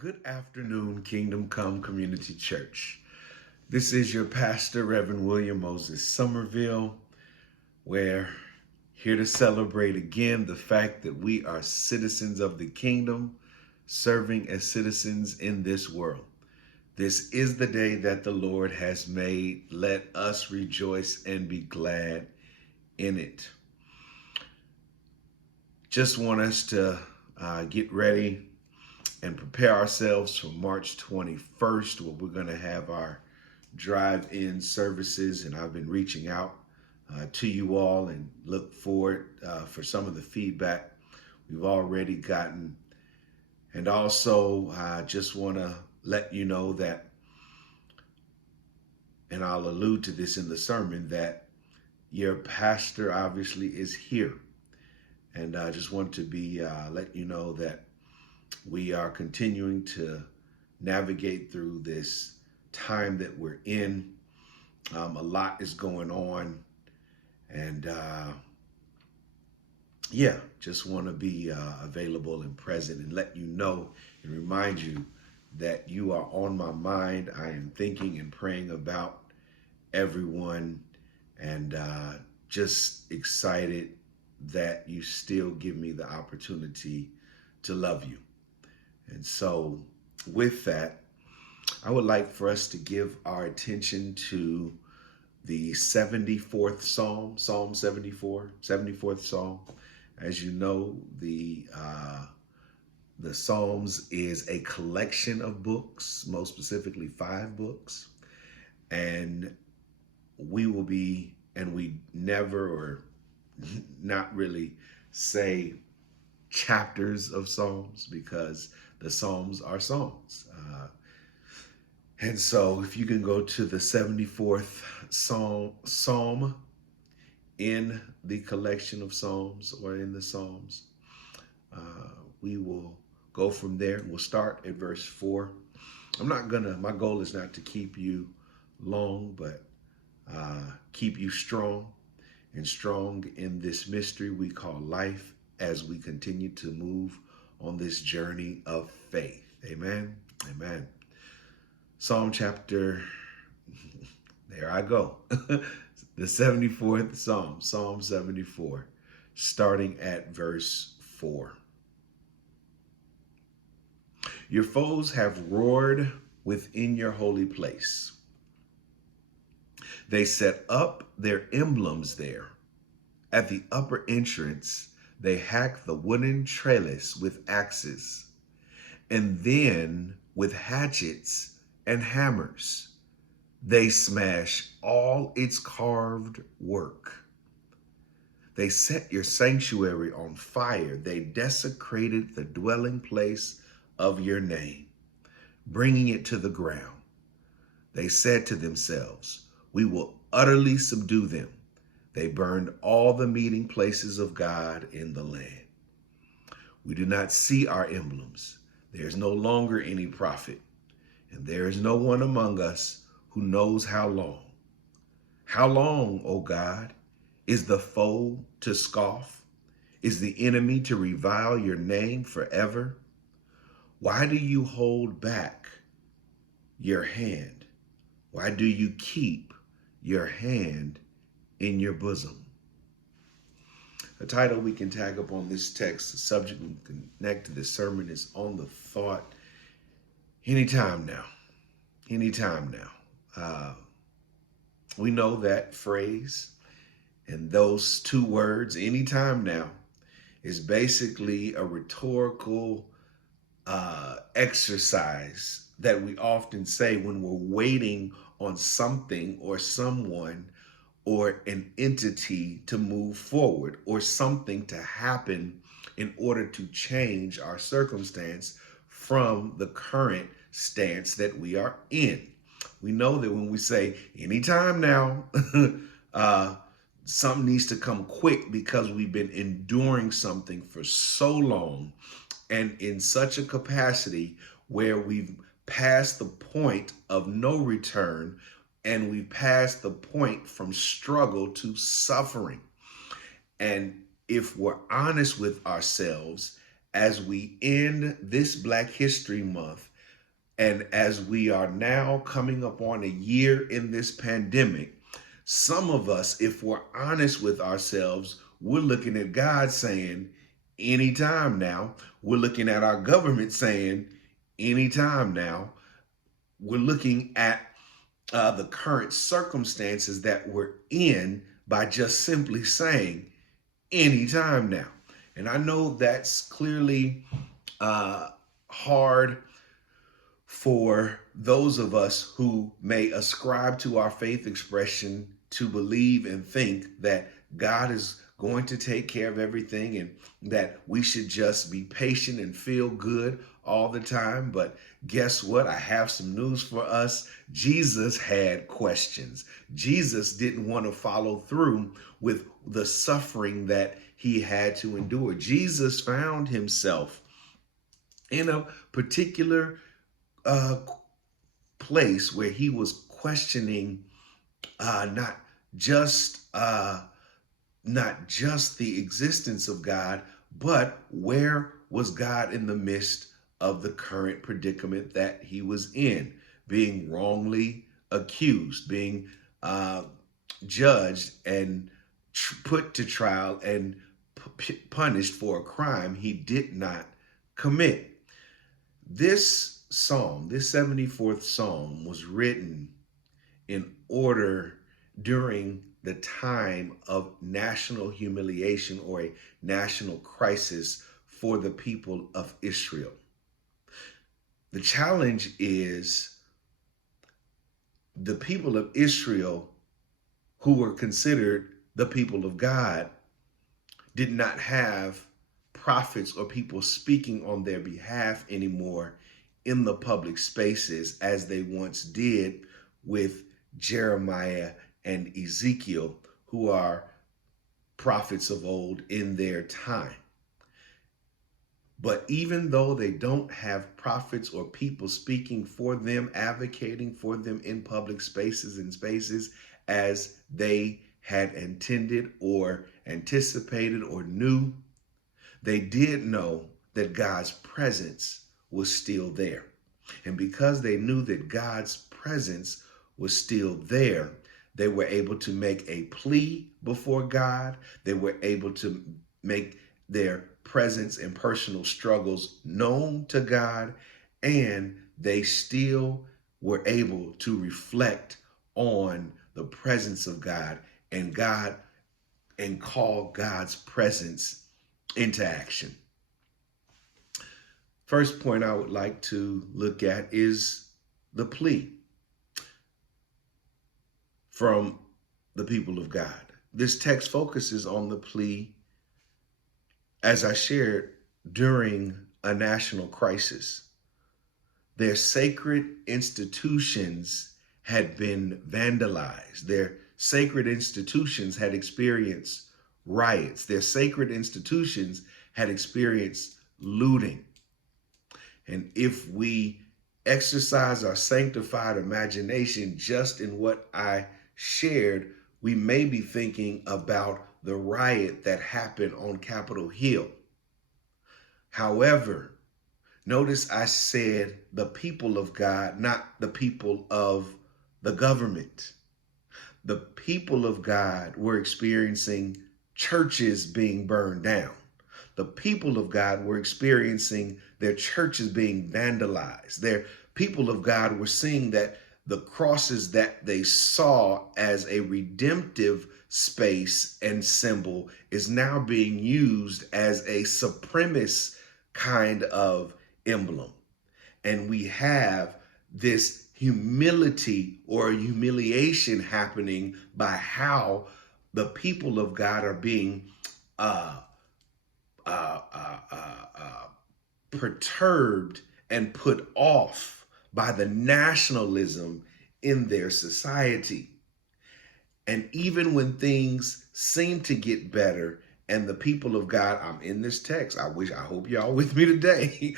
Good afternoon, Kingdom Come Community Church. This is your pastor, Reverend William Moses Somerville. We're here to celebrate again the fact that we are citizens of the kingdom, serving as citizens in this world. This is the day that the Lord has made. Let us rejoice and be glad in it. Just want us to get ready and prepare ourselves for March 21st, where we're going to have our drive-in services. And I've been reaching out to you all and look forward for some of the feedback we've already gotten. And also, I just want to let you know that, and I'll allude to this in the sermon, that your pastor obviously is here. And I just want to let you know that we are continuing to navigate through this time that we're in. A lot is going on. And just want to be available and present and let you know and remind you that you are on my mind. I am thinking and praying about everyone, and just excited that you still give me the opportunity to love you. And so with that, I would like for us to give our attention to the 74th Psalm, Psalm 74, 74th Psalm. As you know, the Psalms is a collection of books, most specifically 5 books. And we never or not really say chapters of Psalms, because the Psalms are songs. And so if you can go to the 74th Psalm in the collection of Psalms or in the Psalms, we will go from there. We'll start at verse 4. My goal is not to keep you long, but keep you strong in this mystery we call life as we continue to move on this journey of faith. Amen. Amen. Psalm chapter, there I go. The 74th Psalm, Psalm 74, starting at verse 4. Your foes have roared within your holy place. They set up their emblems there. At the upper entrance, they hack the wooden trellis with axes, and then with hatchets and hammers, they smash all its carved work. They set your sanctuary on fire. They desecrated the dwelling place of your name, bringing it to the ground. They said to themselves, we will utterly subdue them. They burned all the meeting places of God in the land. We do not see our emblems. There is no longer any prophet, and there is no one among us who knows how long. How long, O God, is the foe to scoff? Is the enemy to revile your name forever? Why do you hold back your hand? Why do you keep your hand in your bosom? A title we can tag up on this text, the subject we can connect to this sermon, is On the Thought. Anytime now. We know that phrase, and those 2 words, anytime now, is basically a rhetorical exercise that we often say when we're waiting on something or someone or an entity to move forward, or something to happen in order to change our circumstance from the current stance that we are in. We know that when we say anytime now, something needs to come quick, because we've been enduring something for so long and in such a capacity where we've passed the point of no return, and we've passed the point from struggle to suffering. And if we're honest with ourselves, as we end this Black History Month And as we are now coming up on a year in this pandemic, some of us, if we're honest with ourselves, we're looking at God saying, anytime now. We're looking at our government saying, anytime now. We're looking at the current circumstances that we're in by just simply saying, anytime now. And I know that's clearly hard for those of us who may ascribe to our faith expression to believe and think that God is going to take care of everything and that we should just be patient and feel good all the time. But guess what? I have some news for us. Jesus had questions. Jesus didn't want to follow through with the suffering that he had to endure. Jesus found himself in a particular uh, place where he was questioning not just not just the existence of God, but where was God in the midst of the current predicament that he was in, being wrongly accused, being judged and put to trial and punished for a crime he did not commit. This psalm, this 74th psalm, was written in order during the time of national humiliation or a national crisis for the people of Israel. The challenge is the people of Israel, who were considered the people of God, did not have prophets or people speaking on their behalf anymore in the public spaces as they once did with Jeremiah and Ezekiel, who are prophets of old in their time. But even though they don't have prophets or people speaking for them, advocating for them in public spaces and spaces as they had intended or anticipated or knew, they did know that God's presence was still there. And because they knew that God's presence was still there, they were able to make a plea before God. They were able to make their presence and personal struggles known to God, and they still were able to reflect on the presence of God and call God's presence into action. First point I would like to look at is the plea from the people of God. This text focuses on the plea, as I shared, during a national crisis. Their sacred institutions had been vandalized. Their sacred institutions had experienced riots. Their sacred institutions had experienced looting. And if we exercise our sanctified imagination just in what I shared, we may be thinking about the riot that happened on Capitol Hill. However, notice I said the people of God, not the people of the government. The people of God were experiencing churches being burned down. The people of God were experiencing their churches being vandalized. Their people of God were seeing that the crosses that they saw as a redemptive space and symbol is now being used as a supremacist kind of emblem. And we have this humility or humiliation happening by how the people of God are being perturbed and put off by the nationalism in their society. And even when things seem to get better and the people of God, I'm in this text, I hope y'all with me today.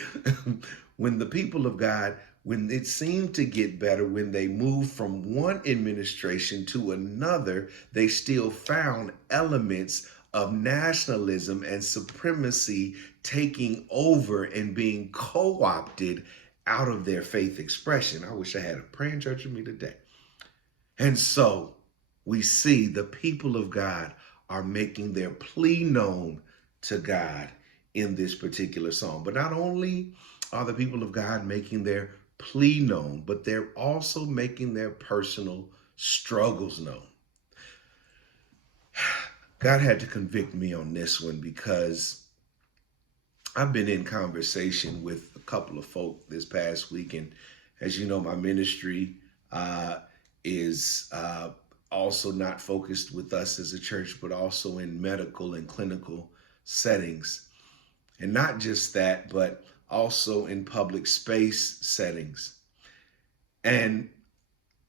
When the people of God, when it seemed to get better, when they moved from one administration to another, they still found elements of nationalism and supremacy taking over and being co-opted out of their faith expression. I wish I had a praying church with me today. And so we see the people of God are making their plea known to God in this particular song. But not only are the people of God making their plea known, but they're also making their personal struggles known. God had to convict me on this one because I've been in conversation with a couple of folk this past week. And as you know, my ministry is also not focused with us as a church, but also in medical and clinical settings. And not just that, but also in public space settings. And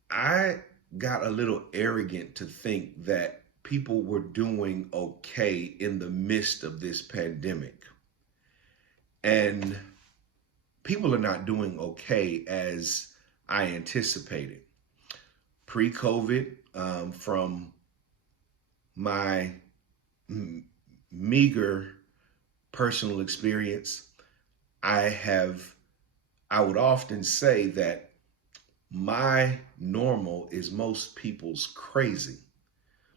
I got a little arrogant to think that people were doing okay in the midst of this pandemic. And people are not doing okay as I anticipated. Pre-COVID, from my meager personal experience, I would often say that my normal is most people's crazy.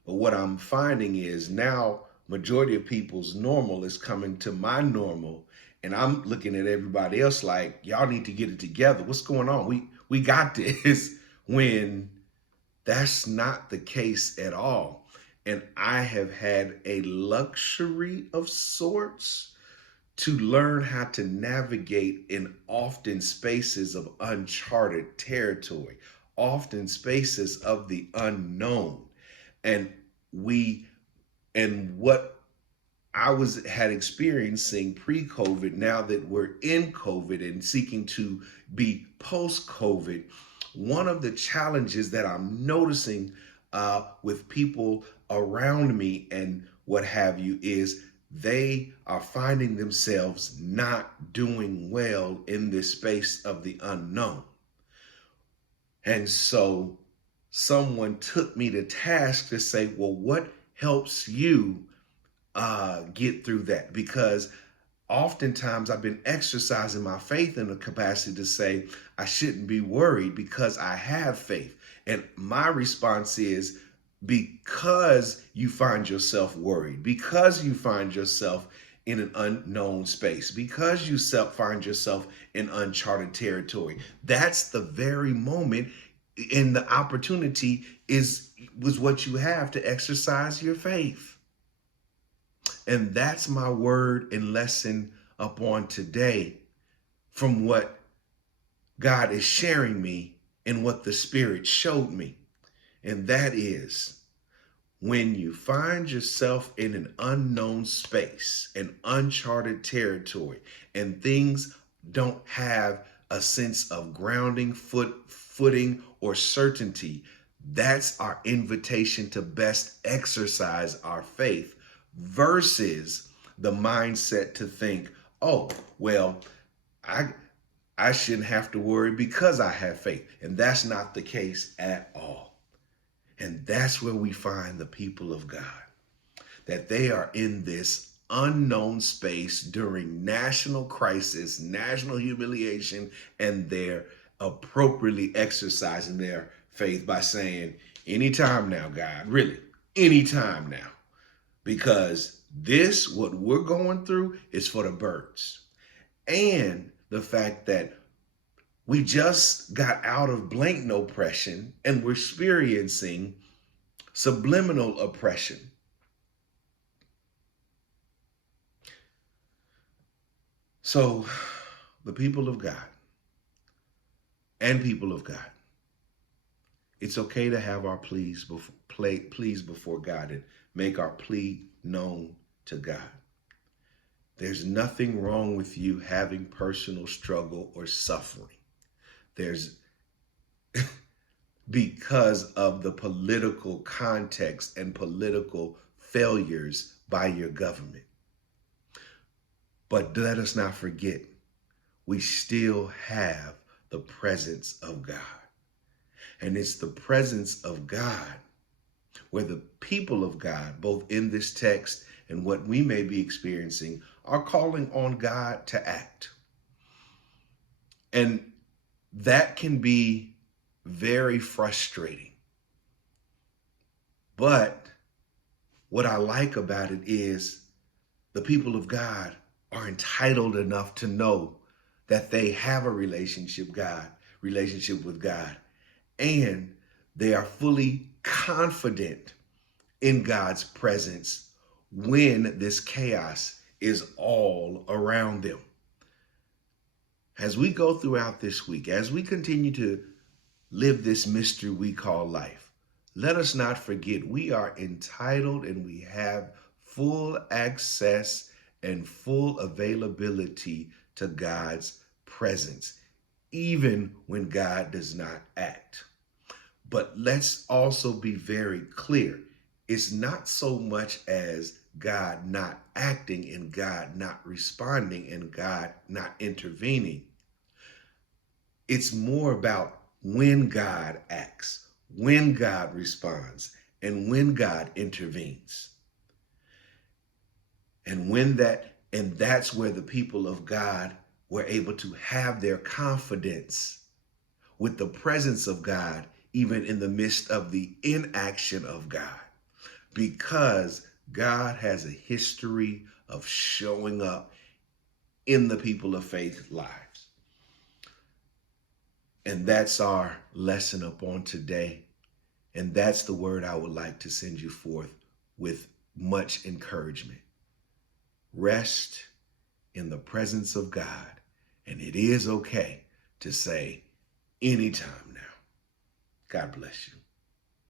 But what I'm finding is now majority of people's normal is coming to my normal, and I'm looking at everybody else like, y'all need to get it together. What's going on? We got this when that's not the case at all. And I have had a luxury of sorts to learn how to navigate in often spaces of uncharted territory, often spaces of the unknown. And what had experiencing pre-COVID, now that we're in COVID and seeking to be post-COVID, one of the challenges that I'm noticing with people around me and what have you is they are finding themselves not doing well in this space of the unknown. And so someone took me to task to say, well, what helps you get through that? Because oftentimes I've been exercising my faith in the capacity to say I shouldn't be worried because I have faith. And my response is, because you find yourself worried, because you find yourself in an unknown space, because you find yourself in uncharted territory, that's the very moment and the opportunity was what you have to exercise your faith. And that's my word and lesson upon today from what God is sharing me and what the Spirit showed me. And that is, when you find yourself in an unknown space, an uncharted territory, and things don't have a sense of grounding, footing, or certainty, that's our invitation to best exercise our faith versus the mindset to think, oh, well, I shouldn't have to worry because I have faith. And that's not the case at all. And that's where we find the people of God, that they are in this unknown space during national crisis, national humiliation, and they're appropriately exercising their faith by saying, anytime now, God, really, anytime now. Because what we're going through is for the birds. And the fact that we just got out of blatant oppression and we're experiencing subliminal oppression. So the people of God and people of God, it's okay to have our pleas before God and make our plea known to God. There's nothing wrong with you having personal struggle or suffering. There's because of the political context and political failures by your government. But let us not forget, we still have the presence of God. And it's the presence of God where the people of God, both in this text and what we may be experiencing, are calling on God to act. And that can be very frustrating. But what I like about it is the people of God are entitled enough to know that they have a relationship with God, and they are fully confident in God's presence when this chaos is all around them. As we go throughout this week, as we continue to live this mystery we call life, let us not forget we are entitled and we have full access and full availability to God's presence, even when God does not act. But let's also be very clear. It's not so much as God not acting and God not responding and God not intervening. It's more about when God acts, when God responds, and when God intervenes. And that's where the people of God were able to have their confidence with the presence of God, even in the midst of the inaction of God, because God has a history of showing up in the people of faith lives. And that's our lesson upon today. And that's the word I would like to send you forth with much encouragement. Rest in the presence of God. And it is okay to say anytime now. God bless you.